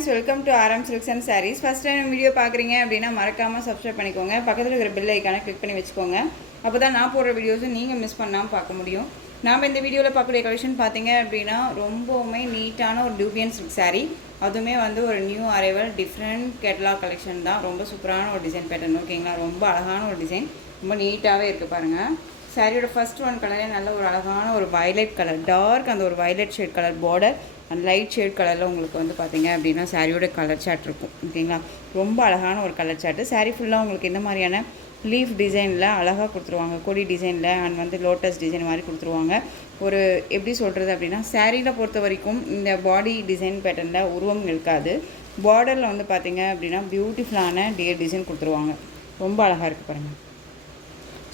Friends, welcome to RM silks and sarees. First time video பார்க்குறீங்க அப்படின்னா மறக்காமல் சப்ஸ்கிரைப் பண்ணிக்கோங்க. பக்கத்தில் இருக்கிற பெல் ஐக்கானை கிளிக் பண்ணி வச்சுக்கோங்க. அப்போ தான் நான் போடுற வீடியோஸும் நீங்கள் மிஸ் பண்ணாமல் பார்க்க முடியும். நாம் இந்த வீடியோவில் பார்க்கக்கூடிய கலெக்ஷன் பார்த்தீங்க அப்படின்னா ரொம்பவுமே நீட்டான ஒரு டியூபியன் சில்க் சாரீ. அதுவுமே வந்து ஒரு new arrival different catalogue collection தான். ரொம்ப சூப்பரான ஒரு டிசைன் பேட்டர்ன். ஓகேங்களா, ரொம்ப அழகான ஒரு டிசைன், ரொம்ப நீட்டாகவே இருக்குது பாருங்கள். சாரியோட ஃபர்ஸ்ட் ஒன் கலரே நல்ல ஒரு அழகான ஒரு வயலட் கலர், டார்க் அந்த ஒரு violet shade colour border and light shade கலரில் உங்களுக்கு வந்து பார்த்தீங்க அப்படின்னா சாரியோட கலர் சார்ட் இருக்கும். ஓகேங்களா, ரொம்ப அழகான ஒரு கலர் சார்ட்டு. சாரீ ஃபுல்லாக உங்களுக்கு இந்த மாதிரியான லீஃப் டிசைனில் அழகாக கொடுத்துருவாங்க, கொடி டிசைனில் அண்ட் வந்து லோட்டஸ் டிசைன் மாதிரி கொடுத்துருவாங்க. ஒரு எப்படி சொல்கிறது அப்படின்னா, சாரியில் பொறுத்த வரைக்கும் இந்த பாடி டிசைன் பேட்டர்னில் உருவம் இருக்காது. பார்டரில் வந்து பார்த்தீங்க அப்படின்னா பியூட்டிஃபுல்லான டியர் டிசைன் கொடுத்துருவாங்க. ரொம்ப அழகாக இருக்குது பாருங்கள்,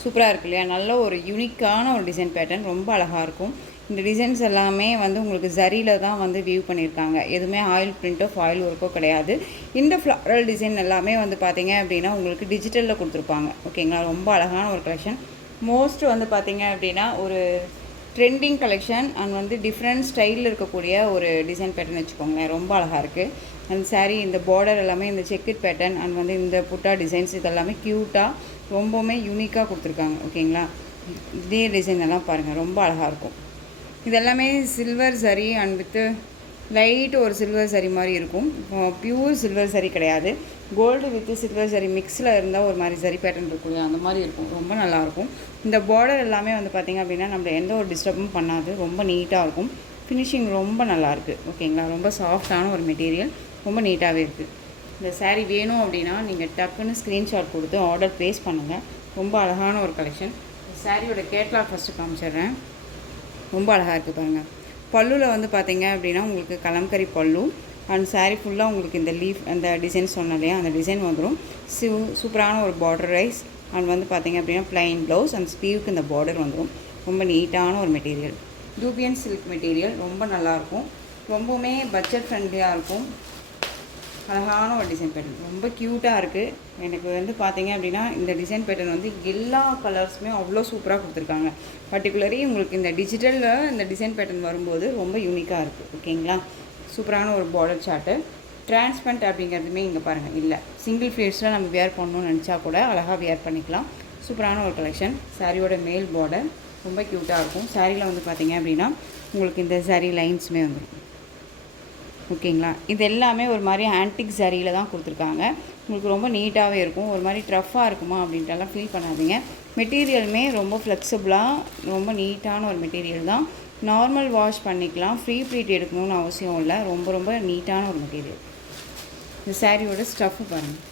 சூப்பராக இருக்குது இல்லையா? நல்ல ஒரு யூனிக்கான ஒரு டிசைன் பேட்டர்ன், ரொம்ப அழகாக இருக்கும். இந்த டிசைன்ஸ் எல்லாமே வந்து உங்களுக்கு ஜரியில் தான் வந்து வியூ பண்ணியிருக்காங்க. எதுவுமே ஆயில் பிரிண்ட்டோ ஃபாயில் ஒர்க்கோ கிடையாது. இந்த ஃப்ளாரல் டிசைன் எல்லாமே வந்து பார்த்தீங்க அப்படின்னா உங்களுக்கு டிஜிட்டலில் கொடுத்துருப்பாங்க. ஓகேங்களா, ரொம்ப அழகான ஒரு கலெக்ஷன். மோஸ்ட் வந்து பார்த்தீங்க அப்படின்னா ஒரு ட்ரெண்டிங் கலெக்ஷன் அண்ட் வந்து டிஃப்ரெண்ட் ஸ்டைலில் இருக்கக்கூடிய ஒரு டிசைன் பேட்டர்ன் வச்சுக்கோங்களேன். ரொம்ப அழகாக இருக்குது. அந்த சாரீ இந்த பார்டர் எல்லாமே இந்த செக்கட் பேட்டர்ன் அண்ட் வந்து இந்த புட்டா டிசைன்ஸ் இதெல்லாமே க்யூட்டாக ரொம்பவுமே யூனிக்காக கொடுத்துருக்காங்க. ஓகேங்களா, இதே டிசைன் எல்லாம் பாருங்கள், ரொம்ப அழகாக இருக்கும். இதெல்லாமே சில்வர் சரி அண்ட் வித்து லைட்டு ஒரு சில்வர் சரி மாதிரி இருக்கும். பியூர் சில்வர் சரி கிடையாது, கோல்டு வித்து சில்வர் சரி மிக்ஸில் இருந்தால் ஒரு மாதிரி சரி பேட்டர்ன் இருக்கக்கூடிய அந்த மாதிரி இருக்கும். ரொம்ப நல்லாயிருக்கும். இந்த பார்டர் எல்லாமே வந்து பார்த்திங்க அப்படின்னா நம்மளை எந்த ஒரு டிஸ்டர்பும் பண்ணாது, ரொம்ப நீட்டாக இருக்கும். ஃபினிஷிங் ரொம்ப நல்லாயிருக்கு. ஓகேங்களா, ரொம்ப சாஃப்டான ஒரு மெட்டீரியல், ரொம்ப நீட்டாகவே இருக்குது. இந்த சாரீ வேணும் அப்படின்னா நீங்கள் டக்குன்னு ஸ்க்ரீன்ஷாட் கொடுத்து ஆர்டர் ப்ளேஸ் பண்ணுங்கள். ரொம்ப அழகான ஒரு கலெக்ஷன். சாரியோட கேட்லாக் ஃபஸ்ட்டு காமிச்சிடுறேன். ரொம்ப அழகாக இருக்குது பாருங்கள். பல்லுவில் வந்து பார்த்தீங்க அப்படின்னா உங்களுக்கு கலம்கரி பல்லு அண்ட் சாரீ ஃபுல்லாக உங்களுக்கு இந்த லீஃப் அந்த டிசைன் சொன்னோம் இல்லையா, அந்த டிசைன் வந்துடும். சூப்பரான ஒரு பார்டர் ரைஸ் அண்ட் வந்து பார்த்தீங்க அப்படின்னா ப்ளைன் ப்ளவுஸ் அண்ட் ஸ்லீவுக்கு இந்த பார்டர் வந்துடும். ரொம்ப நீட்டான ஒரு மெட்டீரியல், டூபியன் சில்க் மெட்டீரியல், ரொம்ப நல்லாயிருக்கும். ரொம்பவுமே பட்ஜெட் ஃப்ரெண்ட்லியாக இருக்கும். அழகான ஒரு டிசைன் பேட்டர்ன், ரொம்ப க்யூட்டாக இருக்குது. எனக்கு வந்து பார்த்தீங்க அப்படின்னா இந்த டிசைன் பேட்டர்ன் வந்து எல்லா கலர்ஸுமே அவ்வளோ சூப்பராக கொடுத்துருக்காங்க. பர்டிகுலரி உங்களுக்கு இந்த டிஜிட்டலில் இந்த டிசைன் பேட்டர்ன் வரும்போது ரொம்ப யூனிக்காக இருக்குது. ஓகேங்களா, சூப்பரான ஒரு பார்டர் சார்ட்டு. டிரான்ஸ்பரண்ட் அப்படிங்கிறதுமே இங்கே பாருங்கள் இல்லை. சிங்கிள் ஃபேஸில் நம்ம வியர் பண்ணணும்னு நினச்சா கூட அழகாக வியர் பண்ணிக்கலாம். சூப்பரான ஒரு கலெக்ஷன். சாரியோட மேல் பார்டர் ரொம்ப க்யூட்டாக இருக்கும். சாரியில் வந்து பார்த்தீங்க அப்படின்னா உங்களுக்கு இந்த சாரி லைன்ஸுமே வந்துடும். ஓகேங்களா, இது எல்லாமே ஒரு மாதிரி ஆன்டிக் சரியில் தான் கொடுத்துருக்காங்க. உங்களுக்கு ரொம்ப நீட்டாகவே இருக்கும். ஒரு மாதிரி ட்ரஃப்பாக இருக்குமா அப்படின்ட்டுலாம் ஃபீல் பண்ணாதீங்க. மெட்டீரியலுமே ரொம்ப ஃப்ளெக்சிபிளாக ரொம்ப நீட்டான ஒரு மெட்டீரியல் தான். நார்மல் வாஷ் பண்ணிக்கலாம், ஃப்ரீ ப்ளீட் எடுக்கணும்னு அவசியம் இல்லை. ரொம்ப ரொம்ப நீட்டான ஒரு மெட்டீரியல். இந்த சாரியோட ஸ்டஃப்பு பாருங்கள்,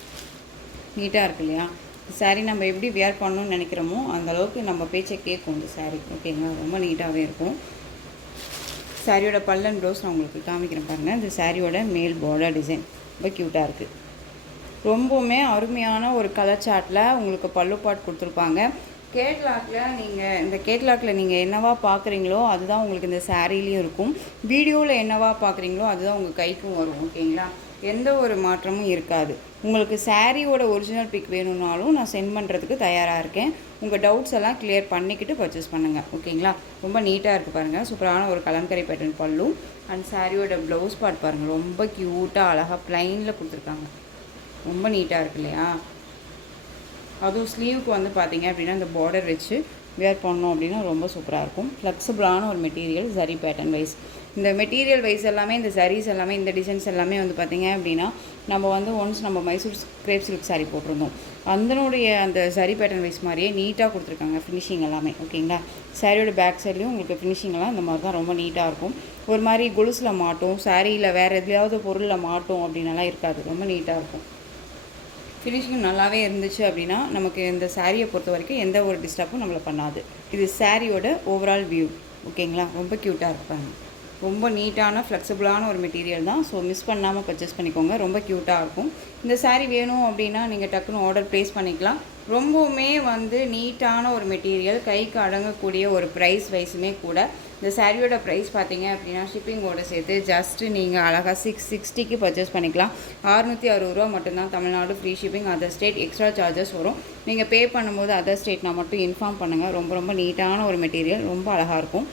நீட்டாக இருக்கு இல்லையா? சாரீ நம்ம எப்படி வியர் பண்ணணும்னு நினைக்கிறோமோ அந்தளவுக்கு நம்ம பேச்சை கேட்கும் இந்த சாரீ. ஓகேங்களா, ரொம்ப நீட்டாகவே இருக்கும். சாரியோட பல்லன் ப்ளவுஸ் நான் உங்களுக்கு காமிக்கிறேன் பாருங்கள். இந்த சாரியோட மேல் பார்டர் டிசைன் ரொம்ப க்யூட்டாக இருக்குது. ரொம்பவுமே அருமையான ஒரு கலர் சார்ட்டில் உங்களுக்கு பல்லு பாட் கொடுத்துருப்பாங்க. கேட்லாக்கில் நீங்கள் என்னவா பார்க்குறீங்களோ அதுதான் உங்களுக்கு இந்த சாரீலேயும் இருக்கும். வீடியோவில் என்னவா பார்க்குறீங்களோ அதுதான் உங்கள் கைக்கும் வரும். ஓகேங்களா, எந்த ஒரு மாற்றமும் இருக்காது. உங்களுக்கு சாரியோட ஒரிஜினல் பிக் வேணும்னாலும் நான் சென்ட் பண்ணுறதுக்கு தயாராக இருக்கேன். உங்கள் டவுட்ஸ் எல்லாம் கிளியர் பண்ணிக்கிட்டு பர்ச்சேஸ் பண்ணுங்கள். ஓகேங்களா, ரொம்ப நீட்டாக இருக்குது பாருங்கள். சூப்பரான ஒரு கலம்கரி பேட்டர்ன் பல்லு அண்ட் சாரியோட ப்ளவுஸ் பார்ட் பாருங்கள், ரொம்ப க்யூட்டாக அழகாக ப்ளைனில் கொடுத்துருக்காங்க. ரொம்ப நீட்டாக இருக்கு இல்லையா? அதுவும் ஸ்லீவுக்கு வந்து பார்த்தீங்க அப்படின்னா இந்த பார்டர் வச்சு வியர் பண்ணோம் அப்படின்னா ரொம்ப சூப்பராக இருக்கும். ஃப்ளெக்சிபிளான ஒரு மெட்டீரியல், ஜரி பேட்டர்ன் வைஸ். இந்த மெட்டீரியல் வைஸ் எல்லாமே இந்த ஜரீஸ் எல்லாமே இந்த டிசைன்ஸ் எல்லாமே வந்து பார்த்திங்க அப்படின்னா நம்ம வந்து ஒன்ஸ் நம்ம மைசூர் கிரேப் சில்க் சாரீ போட்டிருந்தோம். அதனுடைய அந்த ஜரி பேட்டர்ன் வைஸ் மாதிரியே நீட்டாக கொடுத்துருக்காங்க ஃபினிஷிங் எல்லாமே. ஓகேங்களா, சாரியோட பேக் சைட்லேயும் உங்களுக்கு ஃபினிஷிங்லாம் இந்த மாதிரி தான் ரொம்ப நீட்டாக இருக்கும். ஒரு மாதிரி கொலுசில் மாட்டும், சாரியில் வேறு எதுலையாவது பொருளில் மாட்டும் அப்படின்னலாம் இருக்காது. ரொம்ப நீட்டாக இருக்கும். ஃபினிஷிங் நல்லாவே இருந்துச்சு அப்படின்னா நமக்கு இந்த சாரியை பொறுத்த வரைக்கும் எந்த ஒரு டிஸ்டர்பும் நம்மளை பண்ணாது. இது சாரியோட ஓவரால் வியூ. ஓகேங்களா, ரொம்ப க்யூட்டாக இருப்பாங்க. ரொம்ப நீட்டான ஃப்ளெக்சிபிளான ஒரு மெட்டீரியல் தான். ஸோ மிஸ் பண்ணாமல் பர்ச்சேஸ் பண்ணிக்கோங்க. ரொம்ப க்யூட்டாக இருக்கும். இந்த சாரீ வேணும் அப்படின்னா நீங்கள் டக்குன்னு ஆர்டர் ப்ளேஸ் பண்ணிக்கலாம். ரொம்பவுமே வந்து நீட்டான ஒரு மெட்டீரியல், கைக்கு அடங்கக்கூடிய ஒரு ப்ரைஸ் வைஸுமே கூட. இந்த சாரியோட ப்ரைஸ் பார்த்தீங்க அப்படின்னா ஷிப்பிங்கோடு சேர்த்து ஜஸ்ட்டு நீங்கள் அழகாக 660க்கு பர்ச்சேஸ் பண்ணிக்கலாம். 660 ரூபா மட்டும்தான் Tamil Nadu, free shipping. Other state extra charges வரும். நீங்கள் பே பண்ணும்போது அதர் ஸ்டேட் நான் மட்டும் இன்ஃபார்ம் பண்ணுங்கள். ரொம்ப ரொம்ப நீட்டான ஒரு மெட்டீரியல், ரொம்ப அழகாக இருக்கும்.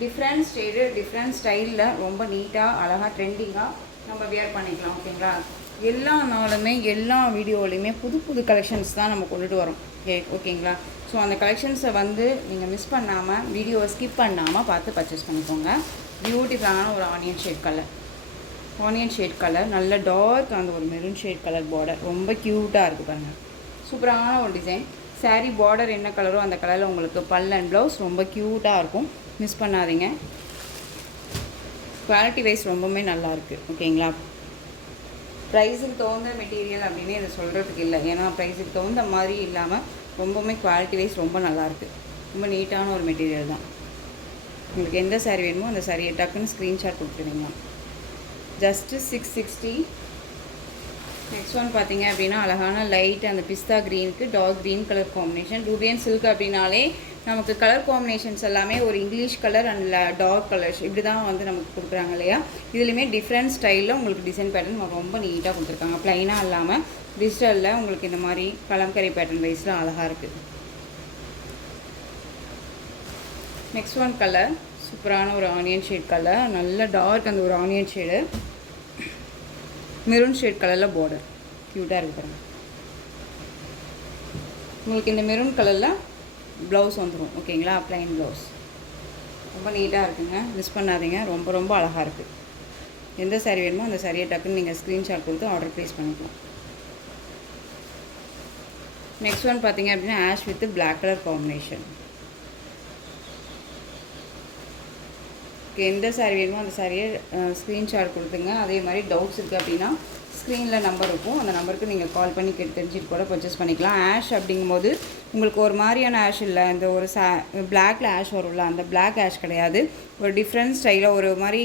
டிஃப்ரெண்ட் ஸ்டைலில் ரொம்ப நீட்டாக அழகாக ட்ரெண்டிங்காக நம்ம வியர் பண்ணிக்கலாம். ஓகேங்களா? எல்லா நாளுமே எல்லா வீடியோலையுமே புது புது கலெக்ஷன்ஸ் தான் நம்ம கொண்டுட்டு வரோம். ஓகேங்களா? ஸோ அந்த கலெக்ஷன்ஸை வந்து நீங்கள் மிஸ் பண்ணாமல் வீடியோவை ஸ்கிப் பண்ணாமல் பார்த்து பர்ச்சேஸ் பண்ணிக்கோங்க. பியூட்டிஃபுல்லான ஒரு ஆனியன் ஷேட் கலர் நல்ல டார்க் அந்த ஒரு மெரூன் ஷேட் கலர் பார்டர் ரொம்ப க்யூட்டாக இருக்குது பாருங்கள். சூப்பரான ஒரு டிசைன். சாரீ பார்டர் என்ன கலரோ அந்த கலரில் உங்களுக்கு பல் அண்ட் ப்ளவுஸ் ரொம்ப க்யூட்டாக இருக்கும். மிஸ் பண்ணாதீங்க. குவாலிட்டி வைஸ் ரொம்பவுமே நல்லாயிருக்கு. ஓகேங்களா? ப்ரைஸுக்கு தகுந்த மெட்டீரியல் அப்படின்னு இதை சொல்கிறதுக்கு இல்லை. ஏன்னா ப்ரைஸுக்கு தகுந்த மாதிரி இல்லாமல் ரொம்பவுமே குவாலிட்டி வைஸ் ரொம்ப நல்லாயிருக்கு. ரொம்ப நீட்டான ஒரு மெட்டீரியல் தான். உங்களுக்கு எந்த சாரீ வேணுமோ அந்த சாரியை டக்குன்னு ஸ்க்ரீன்ஷாட் கொடுத்துருவீங்க. ஜஸ்ட்டு 660. நெக்ஸ்ட் ஒன் பார்த்தீங்க அப்படின்னா அழகான லைட் அந்த பிஸ்தா க்ரீனுக்கு டார்க் க்ரீன் கலர் காம்பினேஷன். ரூபியன் சில்க் அப்படின்னாலே நமக்கு கலர் காம்பினேஷன்ஸ் எல்லாமே ஒரு English colour and dark colours இப்படி தான் வந்து நமக்கு கொடுக்குறாங்க இல்லையா? இதுலேயுமே டிஃப்ரெண்ட் ஸ்டைலில் உங்களுக்கு டிசைன் பேட்டர்ன் நமக்கு ரொம்ப நீட்டாக கொடுத்துருக்காங்க. ப்ளைனாக இல்லாமல் டிஜிட்டலில் உங்களுக்கு இந்த மாதிரி கலம்கரி பேட்டர்ன் வைஸில் அழகாக இருக்குது. நெக்ஸ்ட் ஒன் கலர் சூப்பரான ஒரு ஆனியன் ஷேட் கலர். நல்ல டார்க் அந்த ஒரு ஆனியன் ஷேடு மெரூன் ஷேட் கலரில் பார்டர் க்யூட்டாக இருக்குது பாருங்கள். உங்களுக்கு இந்த மெரூன் கலரில் ப்ளவுஸ் வந்துடும். ஓகேங்களா? ப்ளைன் ப்ளவுஸ் ரொம்ப நீட்டாக இருக்குங்க. மிஸ் பண்ணாதீங்க. ரொம்ப ரொம்ப அழகாக இருக்குது. எந்த சாரீ வேணுமோ அந்த சாரியை டக்குன்னு நீங்கள் ஸ்க்ரீன்ஷாட் கொடுத்து ஆர்டர் ப்ளேஸ் பண்ணிக்கலாம். நெக்ஸ்ட் ஒன் பார்த்தீங்க அப்படின்னா ash with black colour combination. எந்த சாரீ வேணுமோ அந்த சாரியை ஸ்க்ரீன்ஷாட் கொடுத்துங்க. அதே மாதிரி டவுட்ஸ் இருக்குது அப்படின்னா ஸ்க்ரீனில் நம்பர் இருக்கும். அந்த நம்பருக்கு நீங்கள் கால் பண்ணி கேட்டு தெரிஞ்சுட்டு கூட பர்ச்சேஸ் பண்ணிக்கலாம். ஆஷ் அப்படிங்கும்போது உங்களுக்கு ஒரு மாதிரியான ஆஷ் இல்லை. இந்த ஒரு பிளாக்ல ஆஷ் வரும்ல, அந்த பிளாக் ஆஷ் கிடையாது. ஒரு டிஃப்ரெண்ட் ஸ்டைலில் ஒரு மாதிரி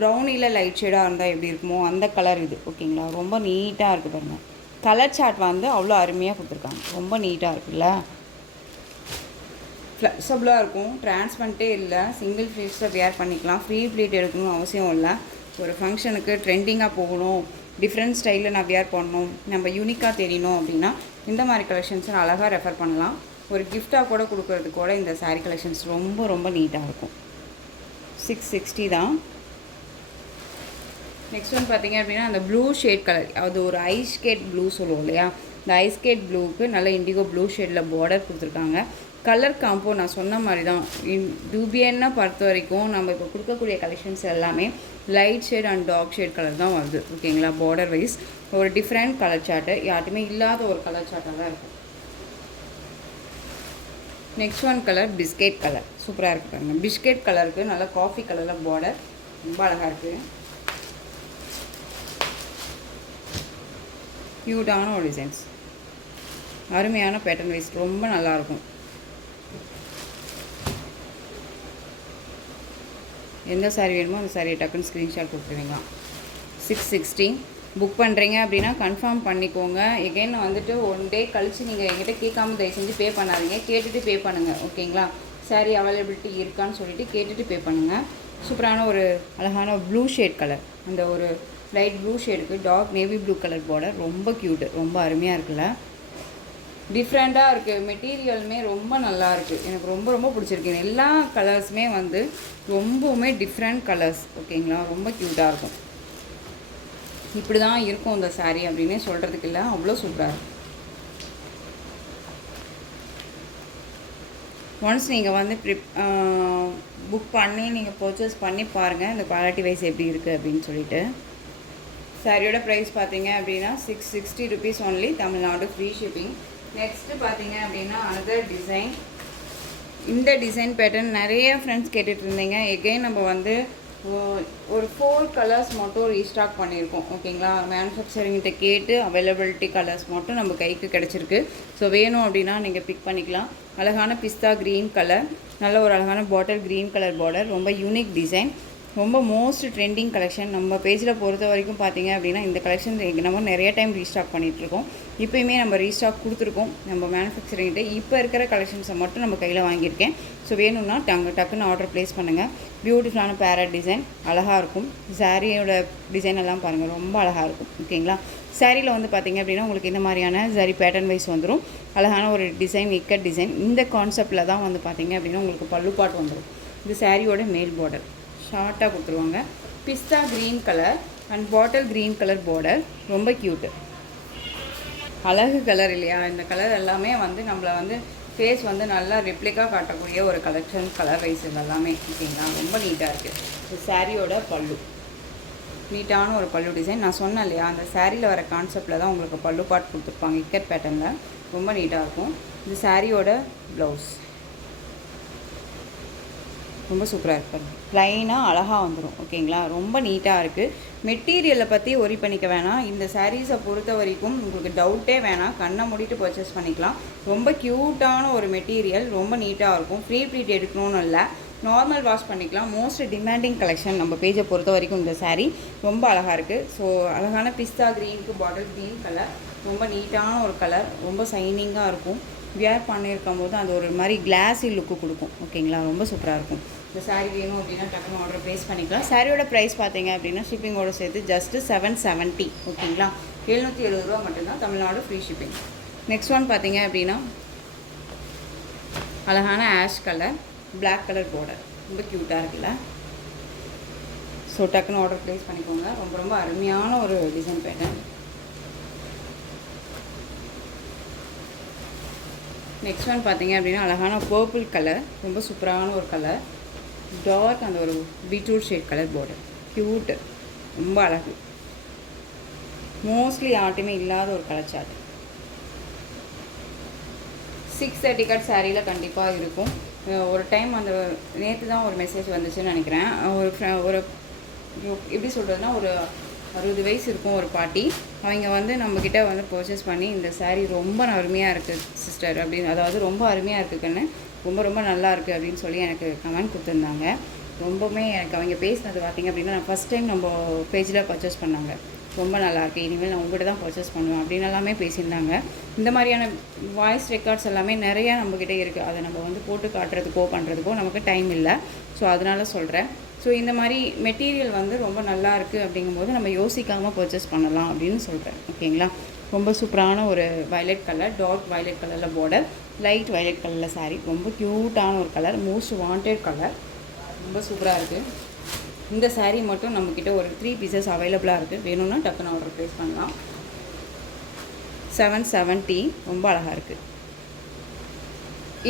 ப்ரௌனில் லைட் ஷேடாக இருந்தால் எப்படி இருக்குமோ அந்த கலர் இது. ஓகேங்களா? ரொம்ப நீட்டாக இருக்குது பாருங்கள். கலர் சார்ட் வந்து அவ்வளோ அருமையாக கொடுத்துருக்காங்க. ரொம்ப நீட்டாக இருக்குல்ல? ஃப்ளெக்ஸபிளாக இருக்கும். டிரான்ஸ்பரண்ட்டே இல்லை. சிங்கிள் ஃபேஸில் வியர் பண்ணிக்கலாம். ஃப்ரீ ப்ளீட் எடுக்கணும்னு அவசியம் இல்லை. ஒரு ஃபங்க்ஷனுக்கு ட்ரெண்டிங்காக போகணும், டிஃப்ரெண்ட் ஸ்டைலில் நான் வியர் பண்ணணும், நம்ம யூனிக்காக தெரியணும் அப்படின்னா இந்த மாதிரி கலெக்ஷன்ஸை அழகாக ரெஃபர் பண்ணலாம். ஒரு கிஃப்டாக கூட கொடுக்கறதுக்கு கூட இந்த சாரீ கலெக்ஷன்ஸ் ரொம்ப ரொம்ப நீட்டாக இருக்கும். 660 தான். நெக்ஸ்ட் ஒன் பார்த்தீங்க அப்படின்னா அந்த ப்ளூ ஷேட் கலர், அது ஒரு ஐஸ் ஸ்கேட் ப்ளூ சொல்லுவோம் இல்லையா? இந்த ஐஸ் ஸ்கேட் ப்ளூவுக்கு நல்ல இண்டிகோ ப்ளூ ஷேடில் பார்டர் கொடுத்துருக்காங்க. கலர் காம்போ நான் சொன்ன மாதிரி தான். டூபியன்னா பொறுத்த வரைக்கும் நம்ம இப்போ கொடுக்கக்கூடிய கலெக்ஷன்ஸ் எல்லாமே light shade and dark shade colour தான் வருது. ஓகேங்களா? பார்டர் வைஸ் ஒரு டிஃப்ரெண்ட் கலர் சார்ட்டு, யார்ட்டுமே இல்லாத ஒரு கலர் சார்ட்டாக தான் இருக்கும். Next one colour biscuit colour. சூப்பராக இருக்குது பாருங்கள். பிஸ்கெட் கலருக்கு நல்ல காஃபி கலரில் பார்டர் ரொம்ப அழகாக இருக்குது. க்யூட்டான ஒரு டிசைன்ஸ், அருமையான பேட்டர்ன் வைஸ் ரொம்ப நல்லாயிருக்கும். எந்த சாரீ வேணுமோ அந்த சாரியை டக்குன்னு ஸ்க்ரீன்ஷாட் கொடுத்துருவீங்க. 660 புக் பண்ணுறீங்க அப்படின்னா கன்ஃபார்ம் பண்ணிக்கோங்க. எகெயின் வந்துட்டு 1 டே கழித்து நீங்கள் எங்கிட்ட கேட்காம தயவு செஞ்சு பே பண்ணாதீங்க. கேட்டுட்டு பே பண்ணுங்கள். ஓகேங்களா? சாரீ அவைலபிலிட்டி இருக்கான்னு சொல்லிவிட்டு கேட்டுட்டு பே பண்ணுங்கள். சூப்பரான ஒரு அழகான ப்ளூ ஷேட் கலர், அந்த ஒரு லைட் ப்ளூ ஷேடுக்கு dark navy blue colour border ரொம்ப க்யூட்டு, ரொம்ப அருமையாக இருக்குல்ல? டிஃப்ரெண்ட்டாக இருக்குது. மெட்டீரியலுமே ரொம்ப நல்லா இருக்குது. எனக்கு ரொம்ப ரொம்ப பிடிச்சிருக்கு. எல்லா கலர்ஸுமே வந்து ரொம்பவுமே டிஃப்ரெண்ட் கலர்ஸ். ஓகேங்களா? ரொம்ப க்யூட்டாக இருக்கும். இப்படி தான் இருக்கும் இந்த சாரீ அப்படின்னே சொல்கிறதுக்கு இல்லை, அவ்வளோ சூப்பராக இருக்கும். ஒன்ஸ் நீங்கள் வந்து புக் பண்ணி நீங்கள் பர்ச்சேஸ் பண்ணி பாருங்கள் இந்த குவாலிட்டி வைஸ் எப்படி இருக்குது அப்படின்னு சொல்லிட்டு. சாரியோட ப்ரைஸ் பார்த்தீங்க அப்படின்னா 660 rupees only, Tamil Nadu free shipping. Next பார்த்தீங்க அப்படின்னா அனதர் டிசைன். இந்த டிசைன் பேட்டர்ன் நிறைய ஃப்ரெண்ட்ஸ் கேட்டுட்டு இருந்தீங்க. எகெயின் நம்ம வந்து ஒரு 4 கலர்ஸ் மட்டும் ரீஸ்டாக் பண்ணியிருக்கோம். ஓகேங்களா? மேனுஃபேக்சரிங்கிட்ட கேட்டு அவைலபிலிட்டி கலர்ஸ் மட்டும் நம்ம கைக்கு கிடச்சிருக்கு. ஸோ வேணும் அப்படின்னா நீங்கள் பிக் பண்ணிக்கலாம். அழகான பிஸ்தா க்ரீன் கலர், நல்ல ஒரு அழகான பாட்டில் க்ரீன் கலர் பார்டர், ரொம்ப யூனிக் டிசைன், ரொம்ப மோஸ்ட் ட்ரெண்டிங் கலெக்ஷன். நம்ம பேஜில் பொறுத்த வரைக்கும் பார்த்தீங்க அப்படின்னா இந்த கலெக்ஷன் நம்ம நிறைய டைம் ரீஸ்டாக் பண்ணிகிட்ருக்கோம். இப்போயுமே நம்ம ரீஸ்டாக் கொடுத்துருக்கோம் நம்ம மேனுஃபேக்சரிங்கிட்ட. இப்போ இருக்கிற கலெக்ஷன்ஸை மட்டும் நம்ம கையில் வாங்கியிருக்கேன். ஸோ வேணும்னா டக்குன்னு ஆர்டர் ப்ளேஸ் பண்ணுங்கள். பியூட்டிஃபுல்லான பேரட் டிசைன் அழகாக இருக்கும். சாரியோட டிசைன் எல்லாம் பாருங்கள், ரொம்ப அழகாக இருக்கும். ஓகேங்களா? சாரியில் வந்து பார்த்திங்க அப்படின்னா உங்களுக்கு இந்த மாதிரியான சாரி பேட்டர்ன் வைஸ் வந்துடும். அழகான ஒரு டிசைன், இக்கட் டிசைன். இந்த கான்செப்டில் தான் வந்து பார்த்திங்க அப்படின்னா உங்களுக்கு பல்லு பாட்டு வந்துடும். இது சாரியோட மேல் பார்டர் ஷார்ட்டாக கொடுத்துருவாங்க. பிஸ்தா green colour, and bottle green colour border, ரொம்ப க்யூட்டு, அழகு கலர் இல்லையா? இந்த கலர் எல்லாமே வந்து நம்மளை வந்து ஃபேஸ் வந்து நல்லா ரிப்ளிக்காக காட்டக்கூடிய ஒரு கலெக்ஷன், கலர் வைஸ் இது எல்லாமே. ஓகேங்களா? ரொம்ப நீட்டாக இருக்குது. இந்த சாரியோட பல்லு, நீட்டான ஒரு பல்லு டிசைன். நான் சொன்னேன் இல்லையா, அந்த சாரியில் வர கான்செப்டில் தான் உங்களுக்கு பல்லு பாட் கொடுத்துருப்பாங்க, இக்கட் பேட்டர்னில். ரொம்ப நீட்டாக இருக்கும். இந்த சாரியோட ப்ளவுஸ் ரொம்ப சூப்பராக இருக்குது. ப்ளைனாக அழகாக வந்துடும். ஓகேங்களா? ரொம்ப நீட்டாக இருக்குது. மெட்டீரியலை பற்றி ஒரி பண்ணிக்க வேணாம். இந்த சாரீஸை பொறுத்த வரைக்கும் உங்களுக்கு டவுட்டே வேணாம், கண்ணை மூடிட்டு பர்ச்சேஸ் பண்ணிக்கலாம். ரொம்ப க்யூட்டான ஒரு மெட்டீரியல், ரொம்ப நீட்டாக இருக்கும். ஃப்ரீ ப்ளீட் எடுக்கணும்னு இல்லை, நார்மல் வாஷ் பண்ணிக்கலாம். மோஸ்ட் டிமாண்டிங் கலெக்ஷன் நம்ம பேஜை பொறுத்த வரைக்கும். இந்த சாரீ ரொம்ப அழகாக இருக்குது. ஸோ அழகான பிஸ்தா க்ரீனுக்கு பாட்டில் க்ரீன் கலர், ரொம்ப நீட்டான ஒரு கலர், ரொம்ப ஷைனிங்காக இருக்கும். வியர் பண்ணியிருக்கும் போது அது ஒரு மாதிரி கிளாஸி லுக்கு கொடுக்கும். ஓகேங்களா? ரொம்ப சூப்பராக இருக்கும். இந்த சாரீ வேணும் அப்படின்னா டக்குனு ஆர்டர் ப்ளேஸ் பண்ணிக்கலாம். சாரியோட ப்ரைஸ் பார்த்தீங்க அப்படின்னா ஷிப்பிங்கோடு சேர்த்து ஜஸ்ட்டு 770. ஓகேங்களா? 770 ரூபா மட்டும்தான், Tamil Nadu free shipping. Next one பார்த்தீங்க அப்படின்னா அழகான ash colour, black colour border, ரொம்ப க்யூட்டாக இருக்குல்ல? ஸோ டக்குன்னு ஆர்டர் ப்ளேஸ் பண்ணிக்கோங்க. ரொம்ப ரொம்ப அருமையான ஒரு டிசைன் பேட்டர்ன். நெக்ஸ்ட் ஒன் பார்த்தீங்க அப்படின்னா அழகான பர்பிள் கலர், ரொம்ப சூப்பரான ஒரு கலர், டார்க் அந்த ஒரு beetroot shade colour border, cute, ரொம்ப அழகு. மோஸ்ட்லி யார்ட்டுமே இல்லாத ஒரு கலர் சார்ட். 630 கட் சாரியில் கண்டிப்பாக இருக்கும். ஒரு டைம் அந்த நேற்று தான் ஒரு மெசேஜ் வந்துச்சுன்னு நினைக்கிறேன். ஒரு எப்படி சொல்கிறதுனா, ஒரு 60 வயசு இருக்கும் ஒரு பாட்டி. அவங்க வந்து நம்மக்கிட்ட வந்து பர்ச்சேஸ் பண்ணி இந்த சாரீ ரொம்ப அருமையாக இருக்குது சிஸ்டர் அப்படின்னு, அதாவது ரொம்ப அருமையாக இருக்குதுன்னு, ரொம்ப ரொம்ப நல்லா இருக்குது அப்படின்னு சொல்லி எனக்கு கமெண்ட் கொடுத்துருந்தாங்க. ரொம்பவுமே எனக்கு அவங்க பேசினது பார்த்திங்க அப்படின்னா, நான் ஃபஸ்ட் டைம் நம்ம பேஜில் பர்ச்சேஸ் பண்ணாங்க. ரொம்ப நல்லாயிருக்கு, இனிமேல் நான் உங்கள்கிட்ட தான் பர்ச்சேஸ் பண்ணுவேன் அப்படின்னு எல்லாமே பேசியிருந்தாங்க. இந்த மாதிரியான வாய்ஸ் ரெக்கார்ட்ஸ் எல்லாமே நிறையா நம்மக்கிட்ட இருக்குது. அதை நம்ம வந்து போட்டு காட்டுறதுக்கோ பண்ணுறதுக்கோ நமக்கு டைம் இல்லை. ஸோ அதனால் சொல்கிறேன். ஸோ இந்த மாதிரி மெட்டீரியல் வந்து ரொம்ப நல்லா இருக்குது அப்படிங்கும்போது நம்ம யோசிக்காமல் பர்ச்சேஸ் பண்ணலாம் அப்படின்னு சொல்கிறேன். ஓகேங்களா? ரொம்ப சூப்பரான ஒரு வயலட் கலர், டார்க் வயலட் கலரில் பார்டர், லைட் வயலட் கலரில் சாரீ, ரொம்ப க்யூட்டான ஒரு கலர், மோஸ்ட் வாண்டட் கலர், ரொம்ப சூப்பராக இருக்குது. இந்த சாரீ மட்டும் நம்மக்கிட்ட ஒரு 3 பீசஸ் அவைலபிளாக இருக்குது. வேணும்னா டக்குன்னு ஆர்டர் ப்ளேஸ் பண்ணலாம். 770, ரொம்ப அழகாக இருக்குது.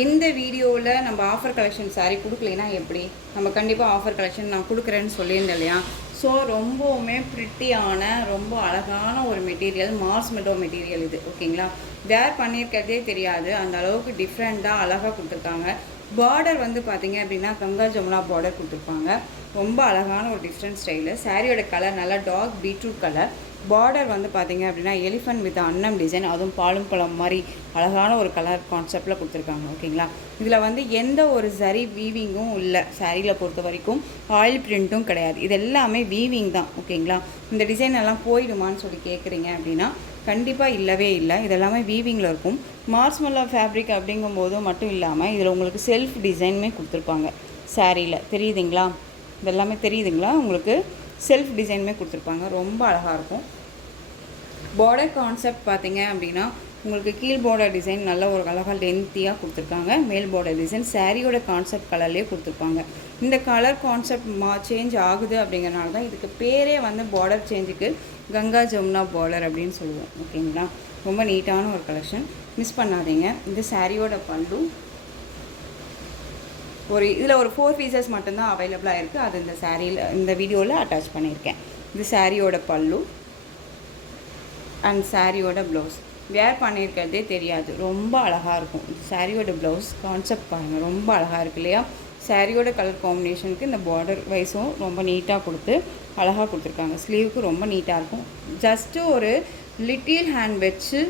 இந்த வீடியோவில் நம்ம ஆஃபர் கலெக்ஷன் சாரீ கொடுக்கலைன்னா எப்படி? நம்ம கண்டிப்பாக ஆஃபர் கலெக்ஷன் நான் கொடுக்குறேன்னு சொல்லியிருந்தேன் இல்லையா? ஸோ ரொம்பவுமே ப்ரிட்டியான, ரொம்ப அழகான ஒரு மெட்டீரியல், மார்ஸ் மெட்டோ மெட்டீரியல் இது. ஓகேங்களா? வேர் பண்ணியிருக்கிறதே தெரியாது, அந்த அளவுக்கு டிஃப்ரெண்ட்டாக அழகாக கொடுத்துருக்காங்க. பார்டர் வந்து பார்த்திங்க அப்படின்னா கங்கா ஜமுனா பார்டர் கொடுத்துருப்பாங்க. ரொம்ப அழகான ஒரு டிஃப்ரெண்ட் ஸ்டைலு. சாரியோட கலர் நல்லா டார்க் பீட்ரூட் கலர். பார்டர் வந்து பார்த்திங்க அப்படின்னா எலிஃபண்ட் வித் அன்னம் டிசைன், அதுவும் பாலும் பழம் மாதிரி அழகான ஒரு கலர் கான்செப்டில் கொடுத்துருக்காங்க. ஓகேங்களா? இதில் வந்து எந்த ஒரு சரி வீவிங்கும் இல்லை. சாரியில் பொறுத்த வரைக்கும் ஆயில் பிரிண்ட்டும் கிடையாது. இது எல்லாமே வீவிங் தான். ஓகேங்களா? இந்த டிசைன் எல்லாம் போயிடுமான்னு சொல்லி கேட்குறீங்க அப்படின்னா கண்டிப்பாக இல்லவே இல்லை. இதெல்லாமே வீவிங்கில் இருக்கும். மார்ஸ்மெல்லா ஃபேப்ரிக் அப்படிங்கும்போது மட்டும் இல்லாமல் இதில் உங்களுக்கு செல்ஃப் டிசைனுமே கொடுத்துருப்பாங்க. சாரியில் தெரியுதுங்களா? இதெல்லாமே தெரியுதுங்களா உங்களுக்கு? செல்ஃப் டிசைனுமே கொடுத்துருப்பாங்க. ரொம்ப அழகாக இருக்கும். பார்டர் கான்செப்ட் பார்த்தீங்க அப்படின்னா உங்களுக்கு கீழ் பார்டர் டிசைன் நல்ல ஒரு அழகாக லென்த்தியாக கொடுத்துருக்காங்க. மேல் பார்டர் டிசைன் சாரியோட கான்செப்ட் கலர்லேயே கொடுத்துருப்பாங்க. இந்த கலர் கான்செப்ட் சேஞ்ச் ஆகுது அப்படிங்கிறனால தான் இதுக்கு பேரே வந்து பார்டர் சேஞ்சுக்கு கங்கா ஜமுனா பார்டர் அப்படின்னு சொல்லுவோம். ஓகேங்களா? ரொம்ப நீட்டான ஒரு கலெக்ஷன், மிஸ் பண்ணாதீங்க. இந்த சாரியோட பல்லு இதில் ஒரு 4 பீசஸ் மட்டும்தான் அவைலபிளாக இருக்குது. அது இந்த சாரியில் இந்த வீடியோவில் அட்டாச் பண்ணியிருக்கேன். இது சாரியோட பல்லு அண்ட் சாரியோட ப்ளவுஸ். வேர் பண்ணியிருக்கிறதே தெரியாது, ரொம்ப அழகாக இருக்கும். சாரியோட ப்ளவுஸ் கான்செப்ட் பாருங்கள், ரொம்ப அழகாக இருக்கு இல்லையா? சாரியோட கலர் காம்பினேஷனுக்கு இந்த பார்டர் வைஸும் ரொம்ப நீட்டாக கொடுத்து அழகாக கொடுத்துருக்காங்க. ஸ்லீவுக்கு ரொம்ப நீட்டாக இருக்கும். ஜஸ்ட்டு ஒரு லிட்டில் ஹேண்ட் வச்சு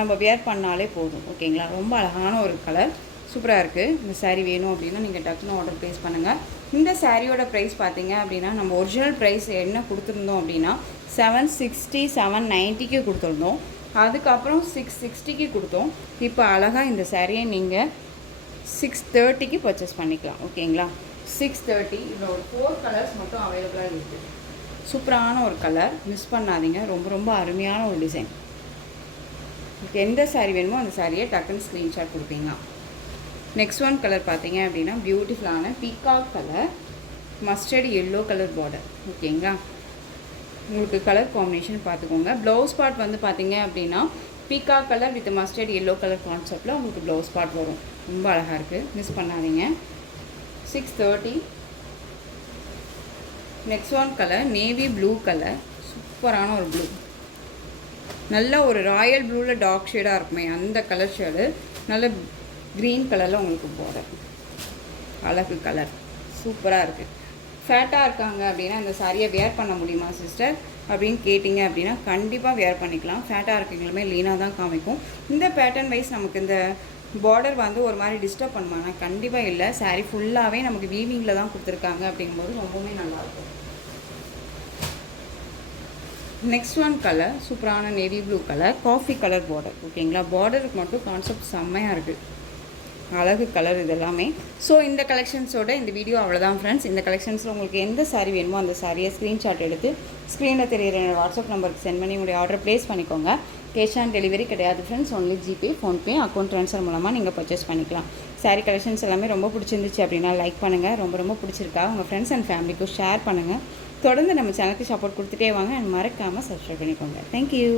நம்ம வேர் பண்ணாலே போதும். ஓகேங்களா? ரொம்ப அழகான ஒரு கலர், சூப்பராக இருக்குது. இந்த சாரீ வேணும் அப்படின்னா நீங்கள் டக்குன்னு ஆர்டர் ப்ளேஸ் பண்ணுங்கள். இந்த சாரியோட ப்ரைஸ் பார்த்தீங்க அப்படின்னா நம்ம ஒரிஜினல் ப்ரைஸ் என்ன கொடுத்துருந்தோம் அப்படின்னா 760 790க்கு கொடுத்துருந்தோம். அதுக்கப்புறம் 660க்கு கொடுத்தோம். இப்போ அழகாக இந்த சாரியை நீங்கள் 630க்கு பர்ச்சேஸ் பண்ணிக்கலாம். ஓகேங்களா? 630. இதில் ஒரு 4 கலர்ஸ் மட்டும் அவைலபிளாக இருக்குது. சூப்பரான ஒரு கலர், மிஸ் பண்ணாதீங்க. ரொம்ப ரொம்ப அருமையான ஒரு டிசைன். எந்த சாரீ வேணுமோ அந்த சாரியை டக்குன்னு ஸ்க்ரீன்ஷாட் கொடுப்பீங்க. நெக்ஸ்ட் ஒன் கலர் பார்த்தீங்க அப்படின்னா பியூட்டிஃபுல்லான peacock colour, mustard yellow colour border. ஓகேங்களா? உங்களுக்கு கலர் காம்பினேஷன் பார்த்துக்கோங்க. ப்ளவுஸ் பார்ட் வந்து பார்த்தீங்க அப்படின்னா பீக்கா colour with mustard yellow colour கான்செப்டில் உங்களுக்கு ப்ளவுஸ் பார்ட் வரும். ரொம்ப அழகாக இருக்குது, மிஸ் பண்ணாதீங்க. 630. Next one colour navy blue colour, சூப்பரான ஒரு ப்ளூ, நல்ல ஒரு ராயல் ப்ளூவில் டார்க் ஷேடாக இருக்குமே அந்த கலர் ஷேடு, நல்ல க்ரீன் கலரில் உங்களுக்கு போட அழகு கலர், சூப்பராக இருக்குது. ஃபேட்டாக இருக்காங்க அப்படின்னா இந்த சாரியை வேர் பண்ண முடியுமா சிஸ்டர் அப்படின்னு கேட்டிங்க அப்படின்னா கண்டிப்பாக வேர் பண்ணிக்கலாம். ஃபேட்டாக இருக்கவங்களுமே லீனாக தான் காமிக்கும். இந்த பேட்டர்ன் வைஸ் நமக்கு இந்த பார்டர் வந்து ஒரு மாதிரி டிஸ்டர்ப் பண்ணுவாங்க, கண்டிப்பாக இல்லை. சாரீ ஃபுல்லாகவே நமக்கு வீவிங்கில் தான் கொடுத்துருக்காங்க அப்படிங்கும்போது ரொம்பவுமே நல்லாயிருக்கும். நெக்ஸ்ட் ஒன் கலர் சூப்பரான navy blue colour, coffee colour border. ஓகேங்களா, பார்டருக்கு மட்டும் கான்செப்ட் செம்மையாக இருக்குது, அழகு கலர் இது எல்லாமே. ஸோ இந்த கலெக்ஷன்ஸோட இந்த வீடியோ அவ்வளோதான் ஃப்ரெண்ட்ஸ். இந்த கலெக்ஷன்ஸில் உங்களுக்கு எந்த சாரீ வேணுமோ அந்த சாரியை ஸ்க்ரீன்ஷாட் எடுத்து ஸ்க்ரீனில் தெரியிற வாட்ஸ்அப் நம்பருக்கு சென்ட் பண்ணி உங்களுடைய ஆர்டர் ப்ளேஸ் பண்ணிக்கோங்க. கேஷ் ஆன் டெலிவரி கிடையாது friends, only GPay, PhonePe, account transfer மூலமாக நீங்கள் பர்ச்சேஸ் பண்ணிக்கலாம். சாரீ கலெக்ஷன்ஸ் எல்லாமே ரொம்ப பிடிச்சிருந்துச்சு அப்படின்னா லைக் பண்ணுங்கள். ரொம்ப பிடிச்சிருக்கா உங்கள் ஃப்ரெண்ட்ஸ் அண்ட் ஃபேமிலிக்கும் ஷேர் பண்ணுங்கள். தொடர்ந்து நம்ம சேனலுக்கு சப்போர்ட் கொடுத்துட்டே வாங்க அண்ட் மறக்காமல் சப்ஸ்கிரைப் பண்ணிக்கோங்க. தேங்க்யூ.